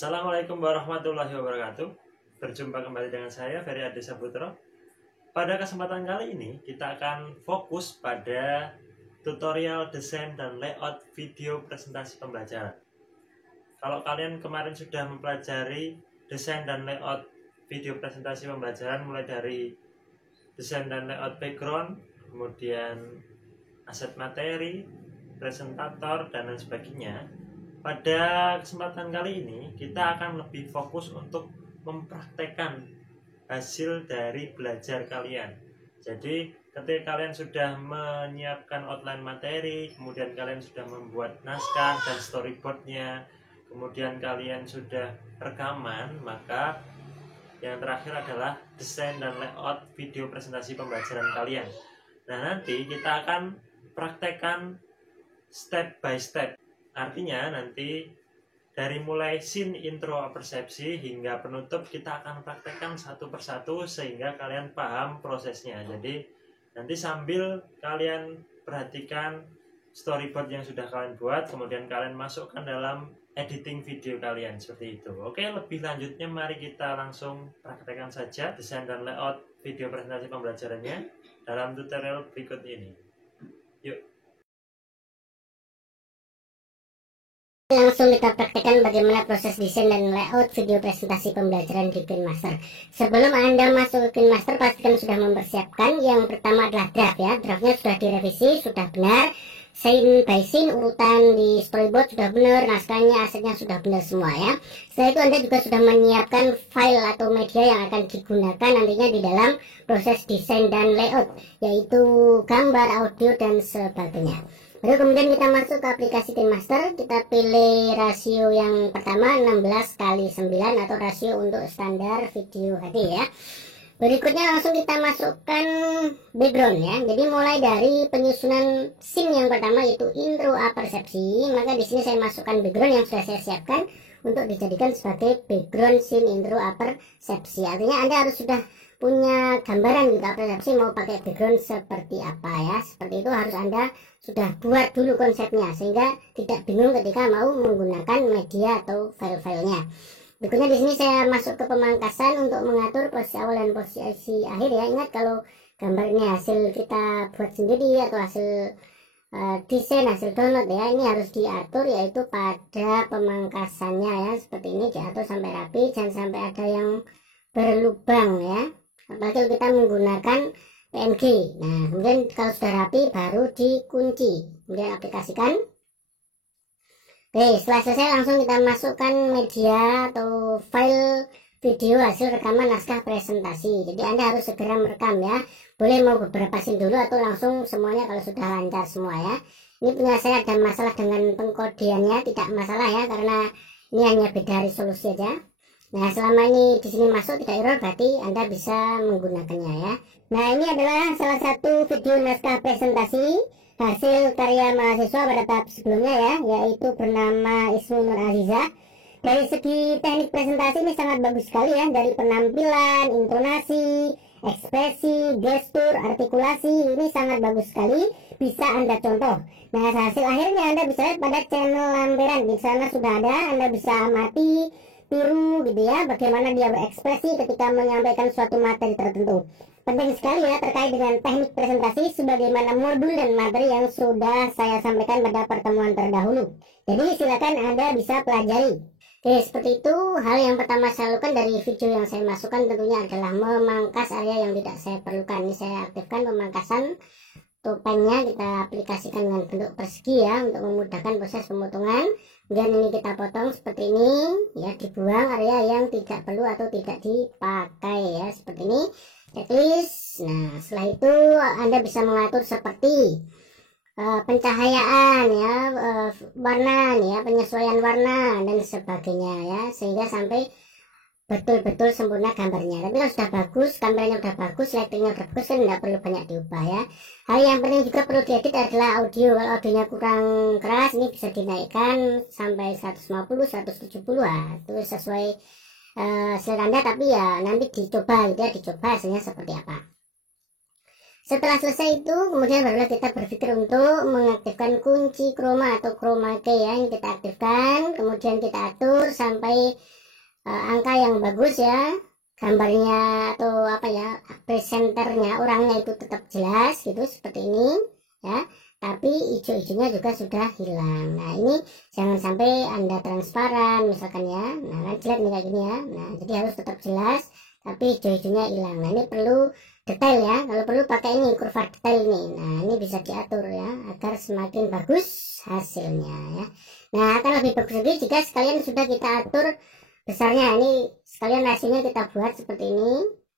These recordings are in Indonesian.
Assalamualaikum warahmatullahi wabarakatuh. Berjumpa kembali dengan saya Ferry Adi Saputro. Pada kesempatan kali ini kita akan fokus pada tutorial desain dan layout video presentasi pembelajaran. Kalau kalian kemarin sudah mempelajari desain dan layout video presentasi pembelajaran, mulai dari desain dan layout background, kemudian aset materi, presentator, dan lain sebagainya. Pada kesempatan kali ini kita akan lebih fokus untuk mempraktekkan hasil dari belajar kalian. Jadi ketika kalian sudah menyiapkan outline materi, kemudian kalian sudah membuat naskah dan storyboardnya, kemudian kalian sudah rekaman, maka yang terakhir adalah desain dan layout video presentasi pembelajaran kalian. Nah, nanti kita akan praktekkan step by step. Artinya nanti dari mulai scene intro persepsi hingga penutup kita akan praktekkan satu persatu sehingga kalian paham prosesnya. Jadi nanti sambil kalian perhatikan storyboard yang sudah kalian buat, kemudian kalian masukkan dalam editing video kalian, seperti itu. Oke, lebih lanjutnya mari kita langsung praktekkan saja desain dan layout video presentasi pembelajarannya dalam tutorial berikut ini. Yuk. Langsung kita praktekkan bagaimana proses desain dan layout video presentasi pembelajaran di KineMaster. Sebelum Anda masuk ke KineMaster, pastikan sudah mempersiapkan. Yang pertama adalah draft ya. Draftnya sudah direvisi, sudah benar. Scene by scene, urutan di storyboard sudah benar, naskahnya, asetnya sudah benar semua ya. Setelah itu Anda juga sudah menyiapkan file atau media yang akan digunakan nantinya di dalam proses desain dan layout, yaitu gambar, audio, dan sebagainya. Lalu kemudian kita masuk ke aplikasi KineMaster, kita pilih rasio yang pertama 16:9 atau rasio untuk standar video HD ya. Berikutnya langsung kita masukkan background ya. Jadi mulai dari penyusunan scene yang pertama yaitu intro persepsi, maka di sini saya masukkan background yang sudah saya siapkan untuk dijadikan sebagai background scene intro persepsi. Artinya Anda harus sudah punya gambaran gitu persepsi mau pakai background seperti apa ya. Seperti itu harus Anda sudah buat dulu konsepnya sehingga tidak bingung ketika mau menggunakan media atau file-filenya. Berikutnya di sini saya masuk ke pemangkasan untuk mengatur posisi awal dan posisi akhir ya. Ingat kalau gambar ini hasil kita buat sendiri atau hasil desain, hasil download ya, ini harus diatur yaitu pada pemangkasannya ya. Seperti ini diatur sampai rapi, jangan sampai ada yang berlubang ya. Apalagi kita menggunakan PNG. Nah, kemudian kalau sudah rapi baru dikunci, kemudian aplikasikan. Oke, setelah selesai langsung kita masukkan media atau file video hasil rekaman naskah presentasi. Jadi Anda harus segera merekam ya. Boleh mau beberapa scene dulu atau langsung semuanya kalau sudah lancar semua ya. Ini punya saya ada masalah dengan pengkodeannya, tidak masalah ya karena ini hanya beda resolusi aja. Nah, selama ini di sini masuk tidak error berarti Anda bisa menggunakannya ya. Nah, ini adalah salah satu video naskah presentasi hasil karya mahasiswa pada tahap sebelumnya ya, yaitu bernama Ismu Nur Aziza. Dari segi teknik presentasi ini sangat bagus sekali ya, dari penampilan, intonasi, ekspresi, gestur, artikulasi, ini sangat bagus sekali, bisa Anda contoh. Nah, hasil akhirnya Anda bisa lihat pada channel Lamberan, di sana sudah ada, Anda bisa amati, tiru gitu ya, bagaimana dia berekspresi ketika menyampaikan suatu materi tertentu. Penting sekali ya terkait dengan teknik presentasi sebagaimana modul dan materi yang sudah saya sampaikan pada pertemuan terdahulu. Jadi silakan Anda bisa pelajari. Oke, seperti itu. Hal yang pertama saya lakukan dari video yang saya masukkan tentunya adalah memangkas area yang tidak saya perlukan. Ini saya aktifkan pemangkasan topengnya, kita aplikasikan dengan bentuk persegi ya untuk memudahkan proses pemotongan. Kemudian ini kita potong seperti ini ya, dibuang area yang tidak perlu atau tidak dipakai ya, seperti ini. Checklist. Nah, setelah itu Anda bisa mengatur seperti pencahayaan ya, warna ya, penyesuaian warna dan sebagainya ya, sehingga sampai betul-betul sempurna gambarnya. Tapi kalau sudah bagus, gambarnya sudah bagus, lightingnya sudah bagus, kan tidak perlu banyak diubah ya. Hal yang penting juga perlu diedit adalah audio. Kalau audionya kurang keras, ini bisa dinaikkan sampai 150, 170 lah. Itu sesuai selera Anda, tapi ya nanti dicoba gitu ya, dicoba hasilnya seperti apa. Setelah selesai itu, kemudian barulah kita berpikir untuk mengaktifkan kunci chroma atau chroma key ya. Ini kita aktifkan, kemudian kita atur sampai angka yang bagus ya, gambarnya atau apa ya, presenternya, orangnya itu tetap jelas gitu seperti ini ya, tapi hijau-hijaunya juga sudah hilang. Nah ini jangan sampai Anda transparan misalkan ya, nah kan jelek nih kayak gini ya. Nah jadi harus tetap jelas tapi hijau-hijaunya hilang. Nah ini perlu detail ya, kalau perlu pakai ini kurva detail nih. Nah ini bisa diatur ya agar semakin bagus hasilnya ya. Nah akan lebih bagus lagi jika sekalian sudah kita atur besarnya. Ini sekalian rasionya kita buat seperti ini,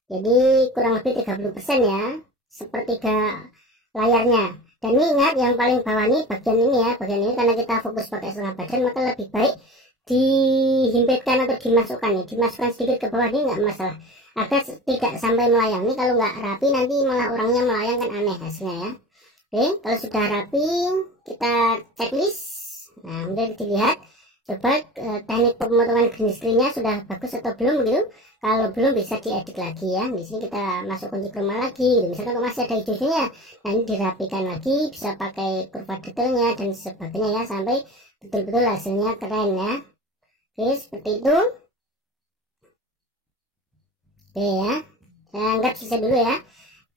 jadi kurang lebih 30% ya, sepertiga layarnya. Dan ini ingat yang paling bawah ini bagian ini ya, bagian ini karena kita fokus pakai setengah badan, maka lebih baik dihimpitkan atau dimasukkan sedikit ke bawah ini nggak masalah, agar tidak sampai melayang. Ini kalau nggak rapi nanti malah orangnya melayang kan aneh hasilnya ya. Oke, kalau sudah rapi kita checklist. Nah kemudian dilihat coba teknik pemotongan green screen-nya sudah bagus atau belum gitu. Kalau belum bisa diedit lagi ya. Di sini kita masuk kunci chroma lagi gitu. Misalkan kalau masih ada hijau-hijaunya, nah ini dirapikan lagi, bisa pakai kurva detailnya dan sebagainya ya, sampai betul-betul hasilnya keren ya. Oke seperti itu. Oke ya, saya anggap selesai dulu ya.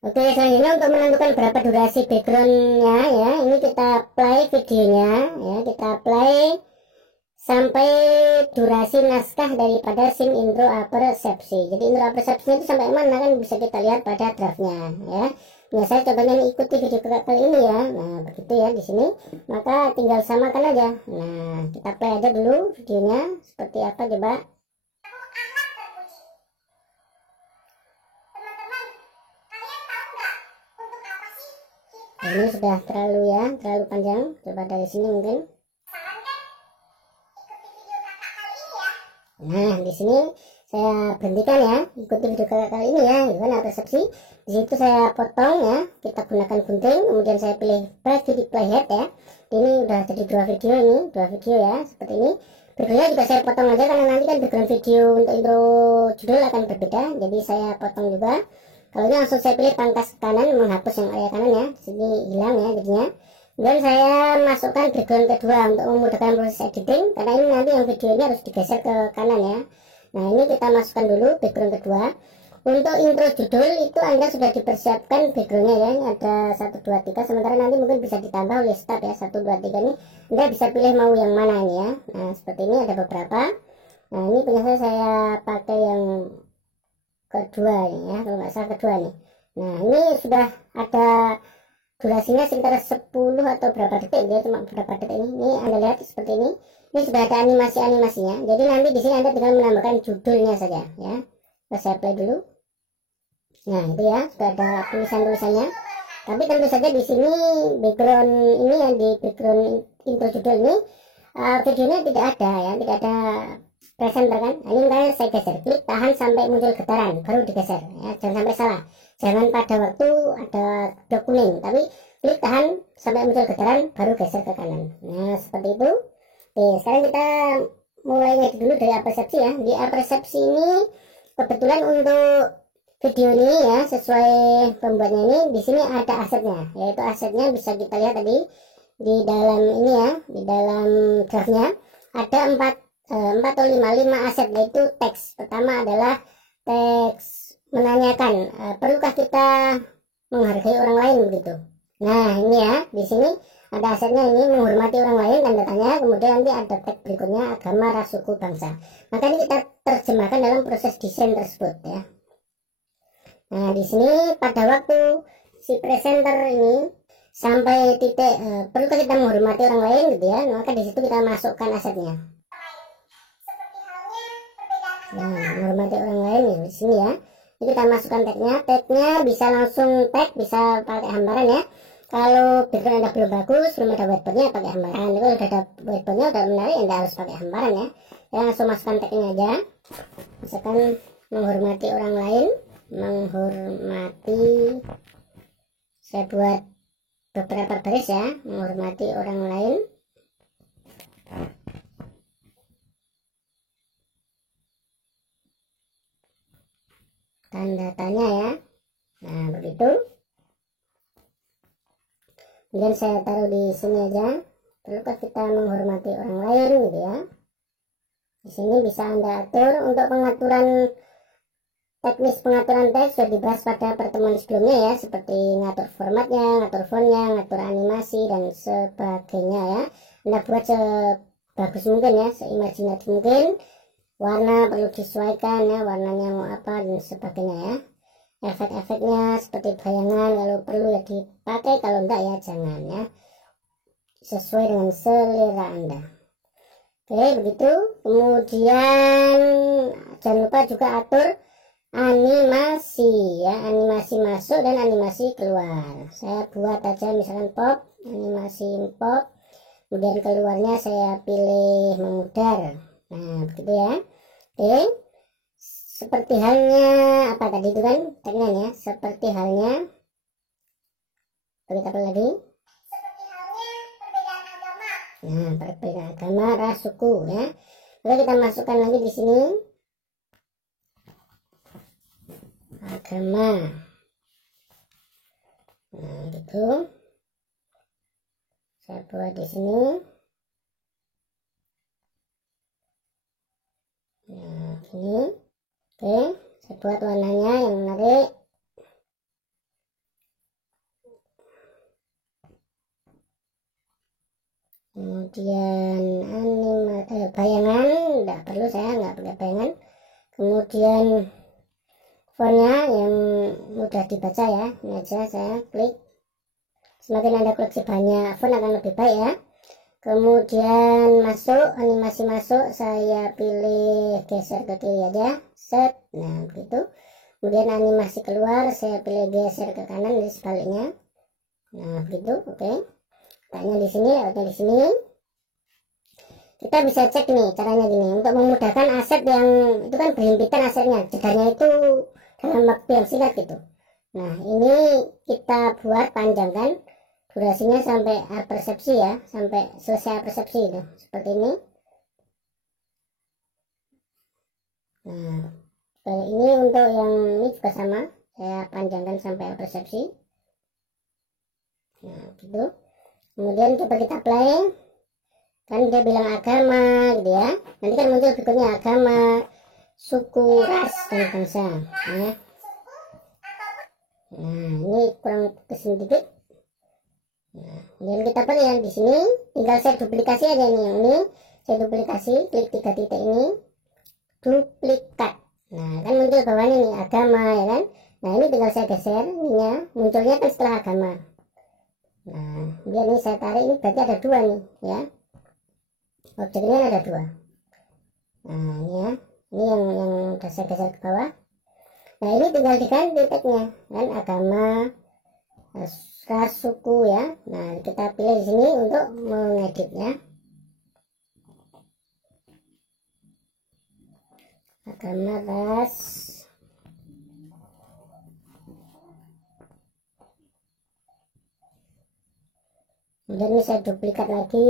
Oke, selanjutnya untuk menentukan berapa durasi backgroundnya ya, ini kita play videonya ya, kita play sampai durasi naskah daripada scene intro apersepsi. Jadi intro apersepsinya itu sampai mana kan bisa kita lihat pada draftnya ya. Nah saya cobanya ikuti video kali ini ya. Nah begitu ya di sini. Maka tinggal samakan aja. Nah kita play aja dulu videonya seperti apa coba. Nah, ini sudah terlalu ya, terlalu panjang. Coba dari sini mungkin. Nah di sini saya berhentikan ya, ikuti video kali ini ya, gimana persepsi. Di situ saya potong ya, kita gunakan gunting, kemudian saya pilih preview playhead ya. Ini udah jadi dua video ya, seperti ini. Backgroundnya juga saya potong aja karena nanti kan background video untuk intro judul akan berbeda, jadi saya potong juga. Kalau ini langsung saya pilih pangkas kanan menghapus yang area kanan ya, sini hilang ya jadinya. Dan saya masukkan background kedua untuk memudahkan proses editing, karena ini nanti yang video ini harus digeser ke kanan ya. Nah ini kita masukkan dulu background kedua. Untuk intro judul itu Anda sudah dipersiapkan backgroundnya ya, ini ada 1, 2, 3, sementara nanti mungkin bisa ditambah oleh staf ya, 1, 2, 3 ini Anda bisa pilih mau yang mana ini ya. Nah seperti ini ada beberapa. Nah ini punya saya pakai yang kedua ini ya, kalau nggak salah kedua nih. Nah ini sudah ada durasinya sekitar 10 atau berapa detik ya, cuma berapa detik ini Anda lihat seperti ini. Ini sudah ada animasinya, jadi nanti di sini Anda tinggal menambahkan judulnya saja ya. Saya play dulu. Nah itu ya, sudah ada tulisannya, tapi tentu saja di sini background ini yang di background intro judul ini videonya tidak ada ya, tidak ada presenter kan. Nah, ini saya geser, klik tahan sampai muncul getaran baru digeser ya, jangan sampai salah. Jangan pada waktu ada blok kuning, tapi klik tahan sampai muncul getaran baru geser ke kanan. Nah seperti itu. Oke, sekarang kita mulai ngedit dulu dari apersepsi ya. Di apersepsi ini kebetulan untuk video ini ya, sesuai pembuatnya ini di sini ada asetnya, yaitu asetnya bisa kita lihat tadi di dalam ini ya, di dalam draftnya ada 4 atau 5 aset, yaitu teks. Pertama adalah teks menanyakan perlukah kita menghargai orang lain begitu. Nah ini ya, di sini ada asetnya ini menghormati orang lain tanda tanya, kemudian nanti ada teks berikutnya agama, ras, suku, bangsa. Maka ini kita terjemahkan dalam proses desain tersebut ya. Nah di sini pada waktu si presenter ini sampai titik perlukah kita menghormati orang lain gitu ya, maka di situ kita masukkan asetnya. Nah menghormati orang lain ya di sini ya. Jadi kita masukkan tagnya bisa langsung tag, bisa pakai hambaran ya. Kalau background Anda belum bagus, belum ada whiteboardnya, pakai hambaran. Kalau udah ada whiteboardnya, udah menarik, Anda harus pakai hambaran ya. Ya langsung masukkan tagnya aja. Misalkan menghormati orang lain, menghormati. Saya buat beberapa baris ya, menghormati orang lain. Tanda tanya ya. Nah begitu. Kemudian saya taruh di sini aja. Perlukah kita menghormati orang lain gitu ya. Di sini bisa Anda atur. Untuk pengaturan teknis pengaturan teks sudah dibahas pada pertemuan sebelumnya ya, seperti ngatur formatnya, ngatur fontnya, ngatur animasi dan sebagainya ya. Anda buat sebagus mungkin ya, seimajinatif mungkin. Warna perlu disesuaikan ya, warnanya mau apa dan sebagainya ya. Efek-efeknya seperti bayangan kalau perlu ya dipakai, kalau enggak ya jangan ya, sesuai dengan selera Anda. Oke, begitu. Kemudian jangan lupa juga atur animasi ya, animasi masuk dan animasi keluar. Saya buat aja misalkan pop, animasi pop, kemudian keluarnya saya pilih memudar. Nah begitu ya. Oke, seperti halnya apa tadi itu kan tagline ya, seperti halnya kita apa lagi, nah perbedaan agama, ras, suku ya. Lalu kita masukkan lagi di sini agama. Nah gitu, saya buat di sini. Nah ini oke, saya buat warnanya yang menarik. Kemudian bayangan tidak perlu, saya nggak pakai bayangan. Kemudian fontnya yang mudah dibaca ya, ini aja saya klik. Semakin Anda koleksi banyak font akan lebih baik ya. Kemudian masuk, animasi masuk saya pilih geser ke kiri aja, set. Nah begitu. Kemudian animasi keluar saya pilih geser ke kanan, jadi sebaliknya. Nah begitu, oke. Letaknya di sini, letaknya di sini. Kita bisa cek nih caranya gini, untuk memudahkan aset yang itu kan berhimpitan asetnya, jedarnya itu dalam waktu yang singkat gitu. Nah ini kita buat panjangkan durasinya sampai persepsi ya, sampai selesai persepsi itu seperti ini. Nah ini untuk yang ini juga sama, saya panjangkan sampai persepsi. Nah gitu. Kemudian coba kita play, kan dia bilang agama gitu ya, nanti kan muncul berikutnya agama, suku, ras dan bangsa ya. Nah ini kurang kesini dikit. Nah, kemudian kita pilih yang di sini, tinggal saya duplikasi aja nih, yang ini saya duplikasi, klik 3 titik ini, duplikat. Nah kan muncul bawahnya nih agama ya kan. Nah ini tinggal saya geser, ininya munculnya kan setelah agama. Nah kemudian ini saya tarik, ini berarti ada 2 nih ya, objeknya ada 2. Nah ini ya, ini yang udah saya geser ke bawah. Nah ini tinggal diganti tagnya kan, agama, ras, suku ya. Nah kita pilih di sini untuk mengeditnya, agama, ras, kemudian ini saya duplikat lagi,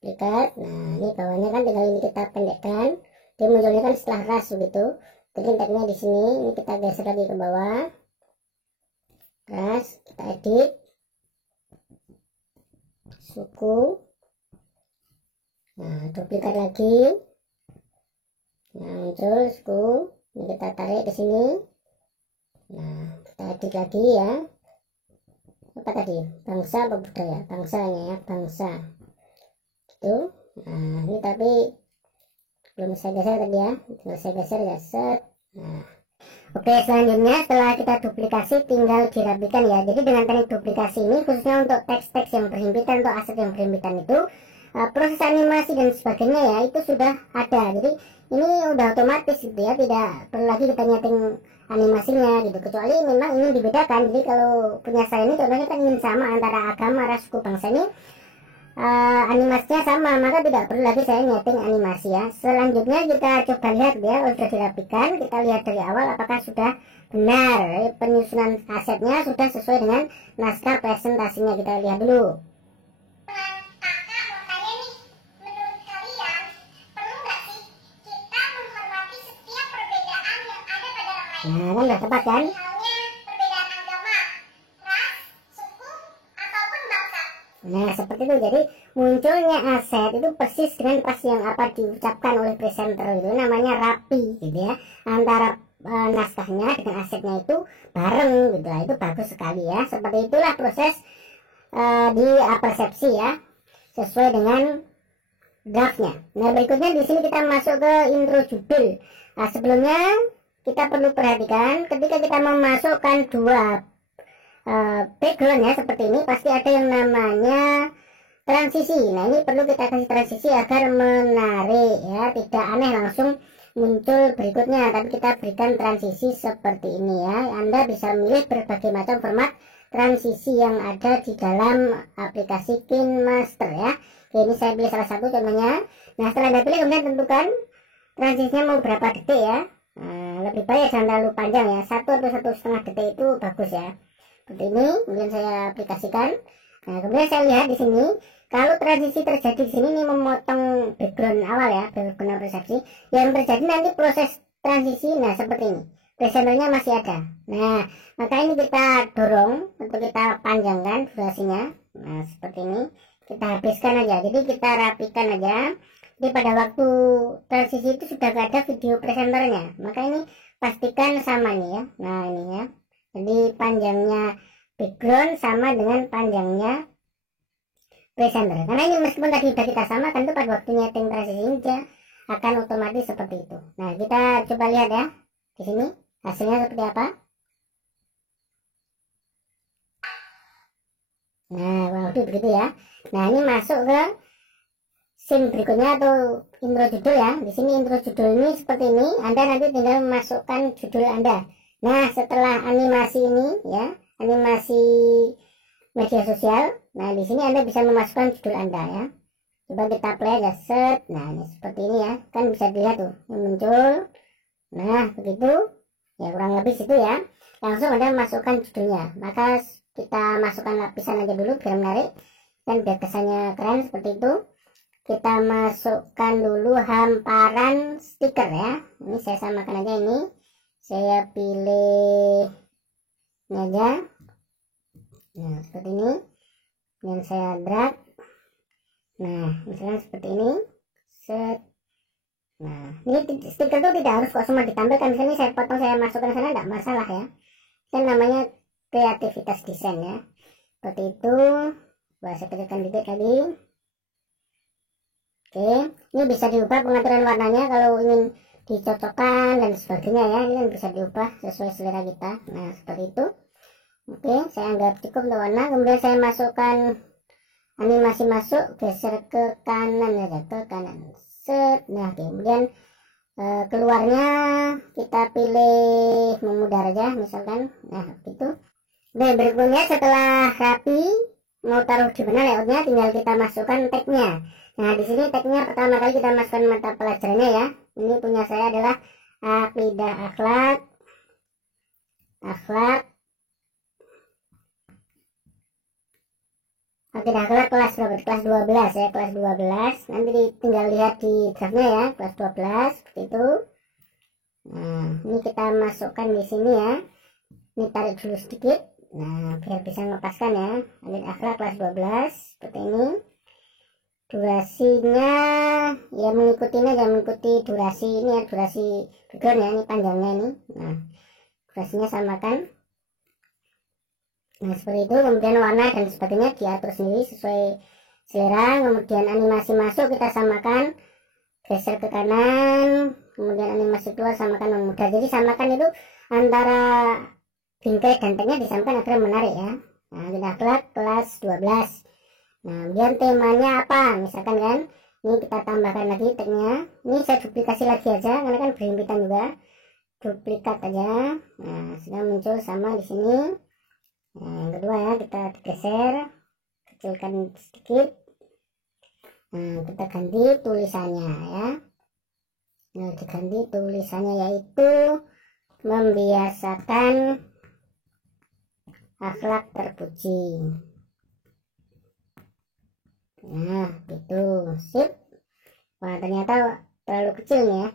duplikat. Nah ini bawahnya kan tinggal ini kita pendekkan, dia munculnya kan setelah ras begitu. Jadi tagnya di sini, ini kita geser lagi ke bawah, ras, kita edit, suku. Nah duplikat lagi, nah muncul suku, ini kita tarik ke sini. Nah kita edit lagi ya, apa tadi, bangsa apa budaya, bangsanya ya, bangsa gitu. Nah ini tapi belum saya geser tadi ya, tinggal saya geser. Nah oke, selanjutnya setelah kita duplikasi tinggal dirapikan ya. Jadi dengan teknik duplikasi ini khususnya untuk teks-teks yang berhimpitan, untuk aset yang berhimpitan itu proses animasi dan sebagainya ya itu sudah ada. Jadi ini udah otomatis gitu ya, tidak perlu lagi kita nyeting animasinya gitu, kecuali memang ingin dibedakan. Jadi kalau punya saya ini contohnya kan ingin sama antara agama, ras, suku, bangsa ini animasinya sama, maka tidak perlu lagi saya nyeting animasi ya. Selanjutnya kita coba lihat ya, sudah dirapikan, kita lihat dari awal apakah sudah benar penyusunan asetnya, sudah sesuai dengan naskah presentasinya. Kita lihat dulu. Nah kan udah tepat kan. Nah, seperti itu. Jadi munculnya aset itu persis dengan pas yang apa diucapkan oleh presenter, itu namanya rapi gitu ya. Antara naskahnya dengan asetnya itu bareng gitu. Nah, itu bagus sekali ya. Seperti itulah proses di persepsi ya, sesuai dengan draftnya. Nah, berikutnya di sini kita masuk ke intro judul. Nah, sebelumnya kita perlu perhatikan ketika kita memasukkan dua background ya seperti ini, pasti ada yang namanya transisi. Nah, ini perlu kita kasih transisi agar menarik ya, tidak aneh langsung muncul berikutnya, tapi kita berikan transisi seperti ini ya. Anda bisa memilih berbagai macam format transisi yang ada di dalam aplikasi KineMaster ya. Oke, ini saya pilih salah satu contohnya. Nah, setelah Anda pilih, kemudian tentukan transisinya mau berapa detik ya. Lebih baik jangan terlalu panjang ya, 1 atau 1,5 detik itu bagus ya. Seperti ini, kemudian saya aplikasikan. Nah, kemudian saya lihat di sini, kalau transisi terjadi di sini ini memotong background awal ya, background persepsi. Yang terjadi nanti proses transisi, nah seperti ini. Presenternya masih ada. Nah, maka ini kita dorong untuk kita panjangkan durasinya. Nah, seperti ini. Kita habiskan aja. Jadi kita rapikan aja. Jadi pada waktu transisi itu sudah gak ada video presenternya. Maka ini pastikan sama nih ya. Nah, ini ya. Jadi panjangnya background sama dengan panjangnya presenter. Karena ini meskipun tadi sudah kita samakan, itu pada waktu nyeting transisi ini dia akan otomatis seperti itu. Nah, kita coba lihat ya. Di sini hasilnya seperti apa. Nah, kurang lebih begitu ya. Nah, ini masuk ke scene berikutnya atau intro judul ya. Di sini intro judul ini seperti ini. Anda nanti tinggal memasukkan judul Anda. Nah, setelah animasi ini ya, animasi media sosial. Nah, di sini Anda bisa memasukkan judul Anda ya. Coba kita play aja, set. Nah, ini seperti ini ya. Kan bisa dilihat tuh, yang muncul. Nah, begitu. Ya, kurang lebih situ ya. Langsung Anda masukkan judulnya. Maka kita masukkan lapisan aja dulu biar menarik. Dan biar kesannya keren seperti itu. Kita masukkan dulu hamparan stiker ya. Ini saya samakan aja ini. Saya pilih ini aja. Nah, seperti ini. Dan saya drag. Nah, misalnya seperti ini. Set. Nah, ini stiker itu tidak harus kok semua ditampilkan. Misalnya saya potong, saya masukkan ke sana, tidak masalah ya. Kan namanya kreativitas desain ya. Seperti itu. Saya kecilkan dikit lagi. Oke, ini bisa diubah pengaturan warnanya kalau ingin dicocokkan dan sebagainya ya. Ini kan bisa diubah sesuai selera kita. Nah, seperti itu. Oke, saya anggap cukup untuk warna. Kemudian saya masukkan animasi masuk, geser ke kanan aja, ke kanan. Set. Nah, kemudian keluarnya kita pilih memudar aja misalkan. Nah, gitu. Dan berikutnya setelah rapi, mau taruh di mana layoutnya, tinggal kita masukkan tagnya. Nah, di sini tagnya pertama kali kita masukkan mata pelajarannya ya. Ini punya saya adalah akidah akhlak kelas berapa? Kelas 12 ya, kelas 12. Nanti tinggal lihat di draftnya ya, kelas 12 seperti itu. Nah, ini kita masukkan di sini ya. Ini tarik dulu sedikit. Nah, biar bisa melepaskan ya. Akidah akhlak kelas 12 seperti ini. Durasinya ya mengikuti durasi ini ya, durasi background ya, ini panjangnya ini. Nah, durasinya samakan. Nah, seperti itu. Kemudian warna dan sebagainya diatur sendiri sesuai selera. Kemudian animasi masuk kita samakan, geser ke kanan. Kemudian animasi keluar samakan memudar. Jadi samakan itu antara bingkai dan tagnya disamakan agar menarik ya. Nah, kita akhlak kelas 12. Nah, kemudian temanya apa? Misalkan kan, ini kita tambahkan lagi tagnya. Ini saya duplikasi lagi aja, karena kan berhimpitan juga. Duplikat aja. Nah, sudah muncul sama di sini. Nah, yang kedua ya, kita geser, kecilkan sedikit. Nah, kita ganti tulisannya ya. Nah, diganti tulisannya yaitu membiasakan akhlak terpuji. Nah, gitu, sip. Wah, ternyata terlalu kecil nih ya.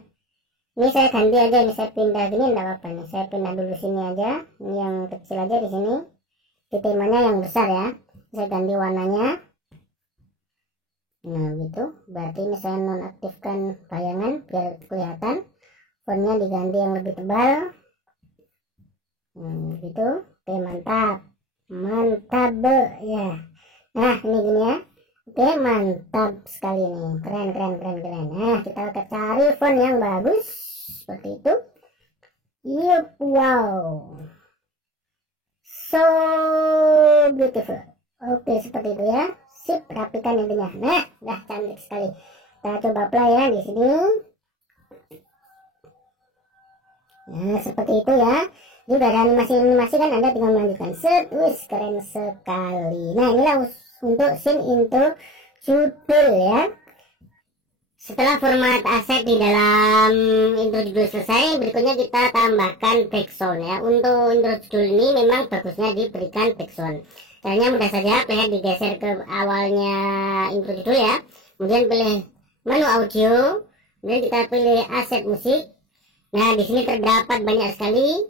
Ini saya ganti aja, ini saya pindah gini enggak apa-apa nih. Saya pindah dulu sini aja. Ini yang kecil aja di sini. Di temanya yang besar ya. Saya ganti warnanya. Nah gitu, berarti ini saya nonaktifkan bayangan biar kelihatan. Fontnya diganti yang lebih tebal. Gitu. Oke, mantap ya. Nah ini gini ya. Oke, mantap sekali nih, keren. Nah kita cari font yang bagus seperti itu. Yup, wow, so beautiful. Oke, seperti itu ya. Sip, rapikan intinya. Nah, udah cantik sekali. Kita coba play ya di sini. Nah, seperti itu ya. Ini udah ada animasi kan, Anda tinggal melanjutkan. Set, wis, keren sekali. Nah, inilah untuk scene intro judul ya. Setelah format aset di dalam intro judul selesai, berikutnya kita tambahkan background ya. Untuk intro judul ini memang bagusnya diberikan background. Caranya mudah saja, playhead digeser ke awalnya intro judul ya. Kemudian pilih menu audio, kemudian kita pilih aset musik. Nah, di sini terdapat banyak sekali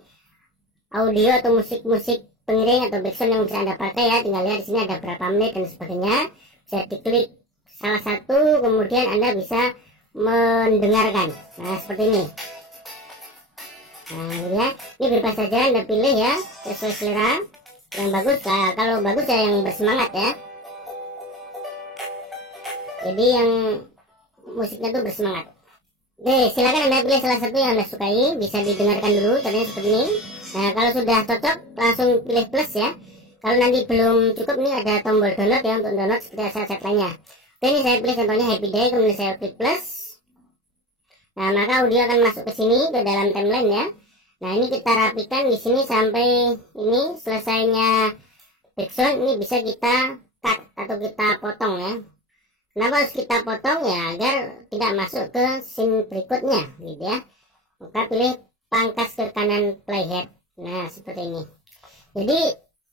audio atau musik pengiring atau background yang bisa Anda pakai ya. Tinggal lihat di sini ada berapa menit dan sebagainya. Bisa diklik salah satu, kemudian Anda bisa mendengarkan. Nah, seperti ini. Nah, ya, ini bebas saja Anda pilih ya, sesuai selera. Yang bagus, nah, kalau bagus ya yang bersemangat ya. Jadi yang musiknya tuh bersemangat. Oke, silakan Anda pilih salah satu yang Anda sukai, bisa didengarkan dulu, caranya seperti ini. Nah, kalau sudah cocok, langsung pilih plus ya. Kalau nanti belum cukup, nih ada tombol download ya untuk download seperti aset-aset lainnya. Oke, ini saya pilih contohnya Happy Day, kemudian saya klik plus. Nah, maka audio akan masuk ke sini ke dalam timeline ya. Nah, ini kita rapikan di sini sampai ini selesainya background. Ini bisa kita cut atau kita potong ya. Kenapa harus kita potong ya? Agar tidak masuk ke scene berikutnya gitu ya. Maka pilih pangkas ke kanan playhead. Nah, seperti ini. Jadi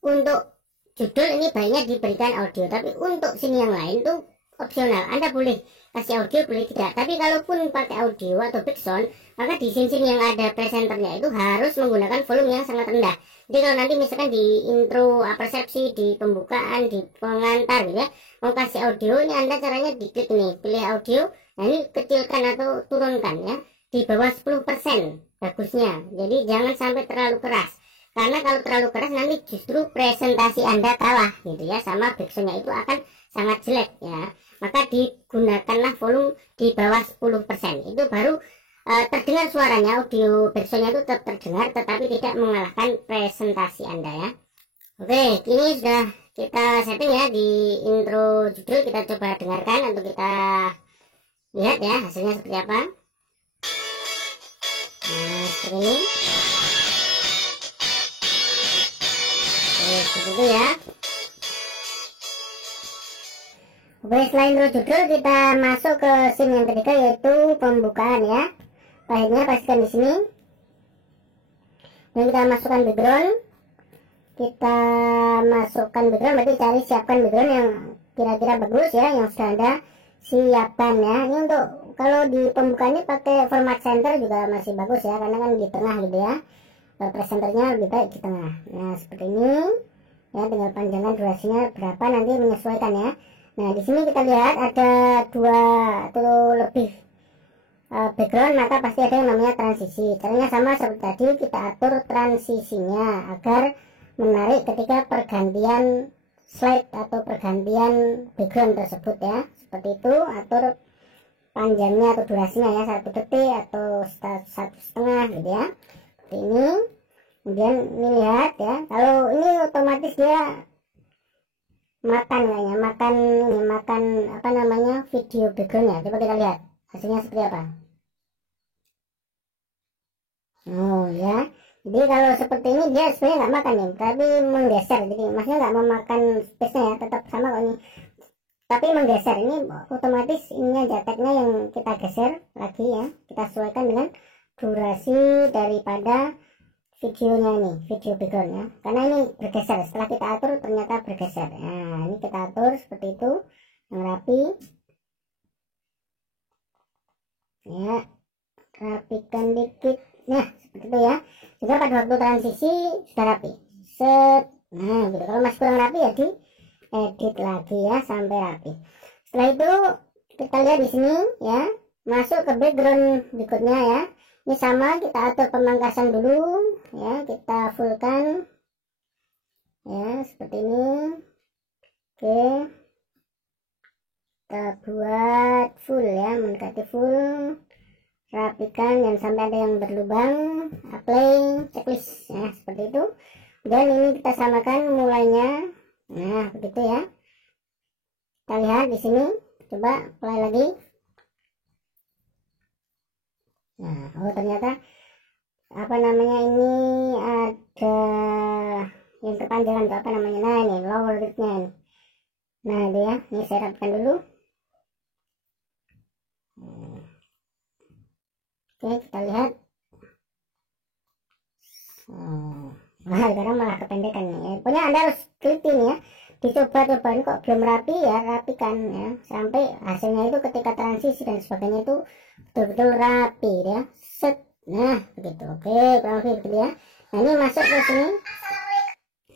untuk judul ini baiknya diberikan audio, tapi untuk scene yang lain tuh opsional. Anda boleh kasih audio, boleh tidak. Tapi kalaupun pakai audio atau background, maka di scene yang ada presenternya itu harus menggunakan volume yang sangat rendah. Jadi kalau nanti misalkan di intro persepsi, di pembukaan, di pengantar gitu ya, mau kasih audio, ini Anda caranya diklik nih, pilih audio. Nah, ini kecilkan atau turunkan ya, di bawah 10% bagusnya. Jadi jangan sampai terlalu keras. Karena kalau terlalu keras nanti justru presentasi Anda kalah gitu ya, sama backsoundnya itu akan sangat jelek ya. Maka digunakanlah volume di bawah 10%. Itu baru terdengar suaranya, audio backsoundnya itu tetap terdengar, tetapi tidak mengalahkan presentasi Anda ya. Oke, ini sudah kita setting ya di intro judul. Kita coba dengarkan atau kita lihat ya hasilnya seperti apa. Nah, seperti ini. Oke, seperti itu ya. Oke, setelah intro judul kita masuk ke scene yang ketiga, yaitu pembukaan ya. Akhirnya pastikan di sini. Dan kita masukkan background. Kita masukkan background, berarti cari siapkan background yang kira-kira bagus ya, yang sudah Anda siapkan ya. Ini untuk kalau di pembukaannya pakai format center juga masih bagus ya, karena kan di tengah gitu ya. Presenternya lebih baik di tengah. Nah, seperti ini ya, tinggal panjangkan durasinya berapa, nanti menyesuaikan ya. Nah, di sini kita lihat ada 2 atau lebih background, maka pasti ada yang namanya transisi. Caranya sama seperti tadi, kita atur transisinya agar menarik ketika pergantian slide atau pergantian background tersebut ya. Seperti itu, atur panjangnya atau durasinya ya, 1 detik atau 1,5 gitu ya. Seperti ini. Kemudian ini lihat ya, kalau ini otomatis dia makan kayaknya, makan apa namanya, video backgroundnya. Coba kita lihat hasilnya seperti apa. Oh ya, jadi kalau seperti ini dia sebenarnya nggak makan nih, tapi menggeser. Jadi maksudnya nggak memakan space nya ya, tetap sama kok ini, tapi menggeser. Ini otomatis ininya jateknya yang kita geser lagi ya, kita sesuaikan dengan durasi daripada videonya ini, video background ya, karena ini bergeser. Setelah kita atur ternyata bergeser. Nah, ini kita atur seperti itu yang rapi ya, rapikan dikit. Nah, seperti itu ya, juga pada waktu transisi sudah rapi. Set. Nah, gitu. Kalau masih kurang rapi ya di edit lagi ya sampai rapi. Setelah itu kita lihat di sini ya, masuk ke background berikutnya ya. Ini sama, kita atur pemangkasan dulu ya, kita fullkan ya seperti ini. Oke, kita buat full ya, mendekati full. Rapikan jangan sampai ada yang berlubang. Apply checklist ya, seperti itu. Dan ini kita samakan mulainya. Nah begitu ya, kita lihat di sini, coba play lagi. Nah, oh ternyata apa namanya ini ada yang kepanjangan atau apa namanya. Nah ini lower nya. Nah itu ya, ini saya rapikan dulu. Oke, kita lihat. Nah sekarang malah kependekan nih. Pokoknya Anda harus teliti nih ya, dicoba-cobain kok belum rapi ya, rapikan ya, sampai hasilnya itu ketika transisi dan sebagainya itu betul-betul rapi ya. Set. Nah begitu. Oke, kurang lebih begitu ya. Nah ini masuk ke sini.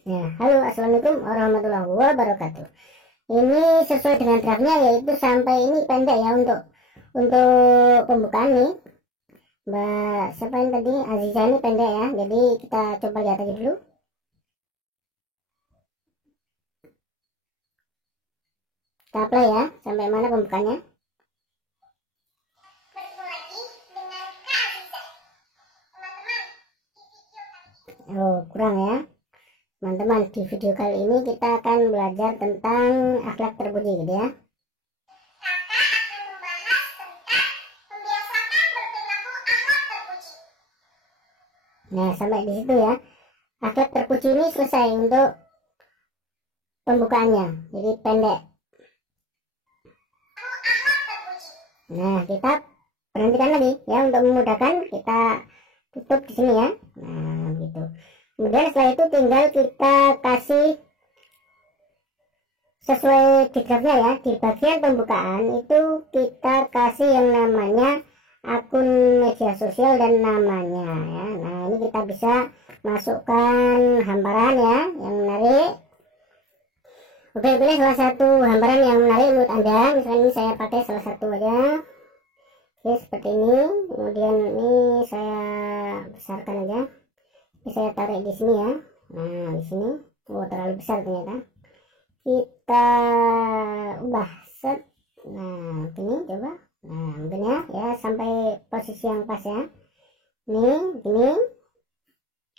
Nah, halo, assalamualaikum warahmatullahi wabarakatuh. Ini sesuai dengan draftnya, yaitu sampai ini pendek ya untuk pembukaan nih. Mbak siapa yang tadi, Aziza, ini pendek ya, jadi kita coba lihat aja dulu. Kita play ya, sampai mana pembukaannya. Oh kurang ya teman-teman. Di video kali ini kita akan belajar tentang akhlak terpuji gitu ya. Nah sampai di situ ya, akhlak terpuji ini selesai untuk pembukaannya, jadi pendek. Nah kita berhentikan lagi ya, untuk memudahkan kita tutup di sini ya. Nah gitu. Kemudian setelah itu tinggal kita kasih sesuai di draftnya ya, di bagian pembukaan itu kita kasih yang namanya akun media sosial dan namanya ya. Nah ini kita bisa masukkan hamparan ya yang menarik. Oke, pilih salah satu hamparan yang menarik menurut Anda. Misalnya ini saya pakai salah satu aja. Oke, seperti ini. Kemudian ini saya besarkan aja. Ini saya tarik di sini ya. Nah di sini, oh terlalu besar ternyata. Kita ubah set. Nah ini coba. Nah mungkin ya sampai posisi yang pas ya. Ini gini.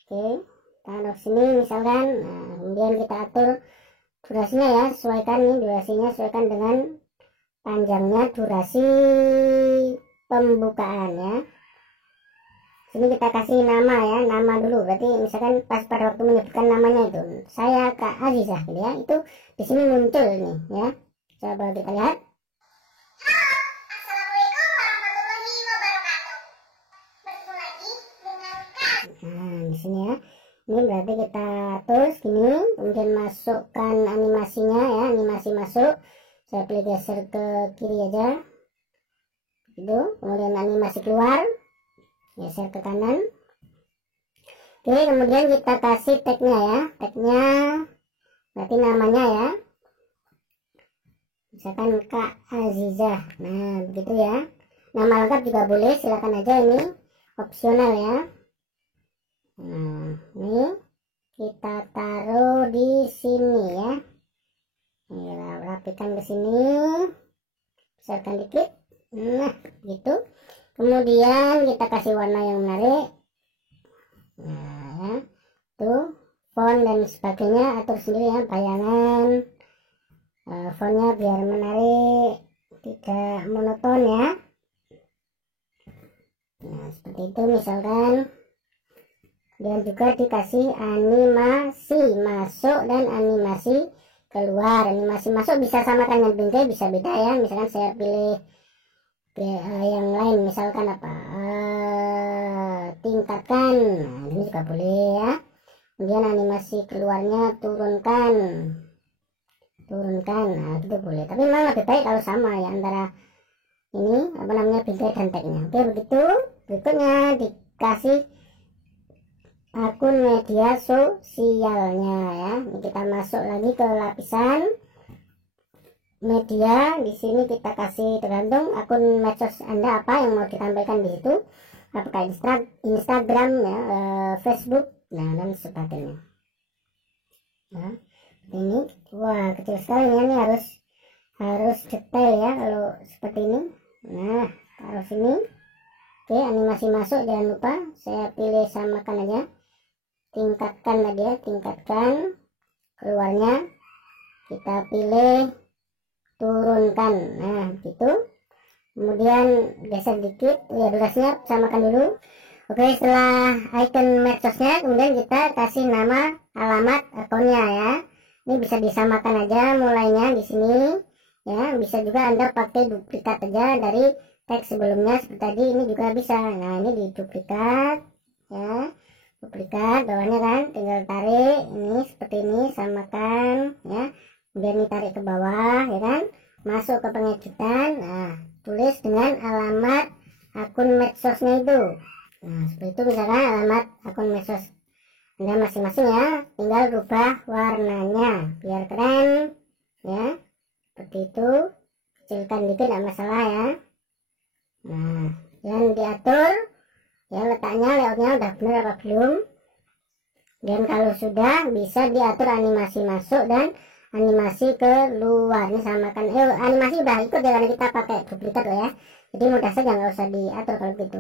Oke, taruh sini misalkan. Nah kemudian kita atur durasinya ya, sesuaikan nih durasinya, sesuaikan dengan panjangnya durasi pembukaan ya. Sini kita kasih nama ya, nama dulu. Berarti misalkan pas pada waktu menyebutkan namanya itu, saya Kak Azizah gitu ya, itu di sini muncul nih ya. Coba kita lihat. Nah di sini ya, ini berarti kita terus gini, kemudian masukkan animasinya ya, animasi masuk. Saya pilih geser ke kiri aja, itu. Kemudian animasi keluar, geser ke kanan. Oke, kemudian kita kasih tagnya ya, tagnya berarti namanya ya, misalkan Kak Azizah. Nah begitu ya, nama lengkap juga boleh, silakan aja, ini opsional ya. Nah ini kita taruh di sini ya, ini rapikan ke sini, besarkan dikit. Nah gitu. Kemudian kita kasih warna yang menarik. Nah ya, tuh font dan sebagainya atur sendiri ya, bayangan fontnya biar menarik, tidak monoton ya. Nah seperti itu misalkan. Dan juga dikasih animasi masuk dan animasi keluar. Animasi masuk bisa samakan dengan bingkai, bisa beda ya. Misalkan saya pilih yang lain, misalkan apa, tingkatkan. Nah ini juga boleh ya. Kemudian animasi keluarnya turunkan. Nah itu boleh, tapi memang lebih baik kalau sama ya antara ini apa namanya, bingkai dan tagnya. Oke begitu. Berikutnya dikasih akun media sosialnya ya. Ini kita masuk lagi ke lapisan. media. Di sini kita kasih tergantung akun medsos Anda apa yang mau ditampilkan di situ, apakah Instagram ya, Facebook, nah dan sebagainya. Nah, ini wah kecil sekali ya, ini harus detail ya kalau seperti ini. Nah, taruh sini. Oke, animasi masuk, jangan lupa saya pilih samakan aja, tingkatkan tadi ya, tingkatkan. Keluarnya kita pilih turunkan, nah gitu. Kemudian geser dikit ya, durasinya samakan dulu. Oke, setelah icon medsosnya kemudian kita kasih nama alamat akunnya ya. Ini bisa disamakan aja mulainya di sini ya, bisa juga Anda pakai duplikat aja dari teks sebelumnya seperti tadi, ini juga bisa. Nah, ini diduplikat ya, duplikat bawahnya kan, tinggal tarik ini seperti ini, samakan ya, kemudian ini tarik ke bawah ya kan, masuk ke pengeditan. Nah, tulis dengan alamat akun medsosnya itu. Nah, seperti itu misalkan alamat akun medsos Anda masing-masing ya, tinggal rubah warnanya biar keren ya, seperti itu. Kecilkan dikit tidak masalah ya. Nah, yang diatur ya letaknya, layoutnya udah benar apa belum. Dan kalau sudah, bisa diatur animasi masuk dan animasi keluar. Ini samakan, animasi udah ikut ya karena kita pakai duplikat loh ya, jadi mudah saja, nggak usah diatur kalau gitu.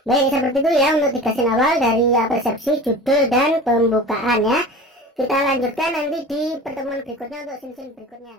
Baik, seperti itu ya untuk dikasih awal dari persepsi, judul, dan pembukaan ya. Kita lanjutkan nanti di pertemuan berikutnya untuk scene-scene berikutnya.